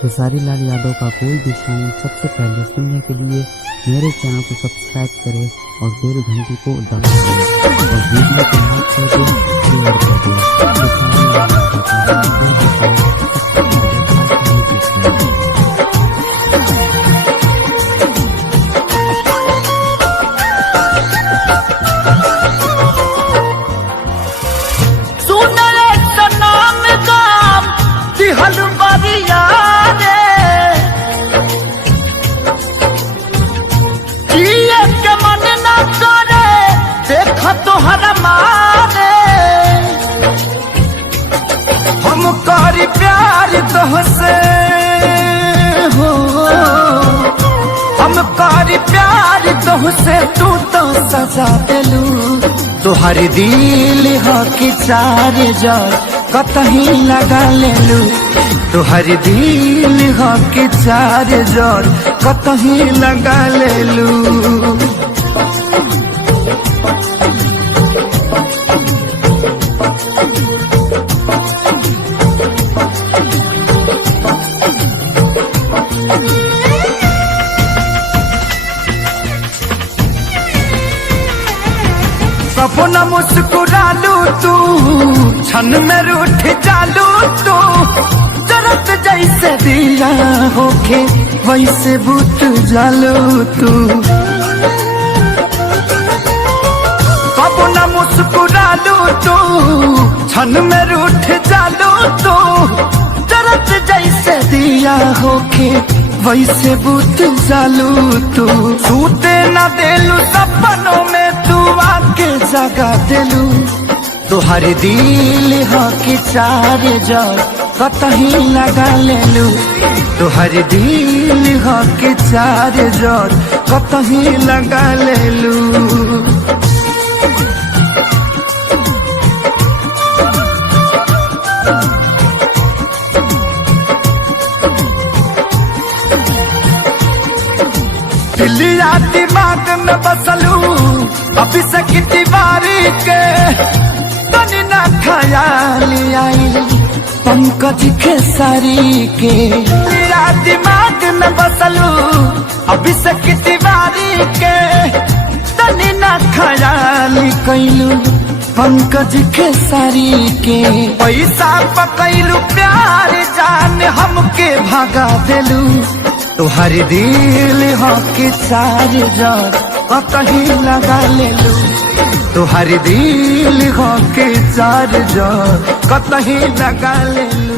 खेसारी लाल यादव का कोई भी सॉन्ग सबसे पहले सुनने के लिए मेरे चैनल को सब्सक्राइब करें और बेल घंटी को दबा दें और वीडियो को लाइक कर दें, शेयर कर दें। खेसारी लाल यादव का कोई भी सॉन्ग सबसे पहले आप नहीं देखते। तोहरा माने हम करी प्यार तोहसे हो, हम करी प्यार तोहसे, तू तो सजा देलू। तोहर दिल हो कि चार जर कतही लगा लेलू, तोहर दिल हो कि चार जर कतही लगा लेलू। सपना मुस्कुरालू तू, क्षण में रूठ जालू तू, जरत जैसे दिया होके वैसे बुत जालू तू। सपना मुस्कुरालू तू, क्षण में रूठ जालू तू, जरत जैसे दिया होके वैसे बुत जालू तू। सूते न देलू सपनों में तू आके जगा देलू। तोहर दिल हो कि चार जर कतही लगा लेलू, तोहर दिल हो कि चार जर कतही लगा लेलू। दिलिया दिमाग में बसलू अभी से दीवारी के, तनी ना ख्याल आई पंकज खेसारी के। दिलिया दिमाग में बसलू अभी से दीवारी के, तनी ना ख्याल कैलू पंकज खेसारी के। पैसा पकैलू प्यार जान हमके भगा देलू। तोहर दिल हो कि चार जर कतही लगा लेलू, तोहर दिल हो कि चार जर कतही लगा लेलू।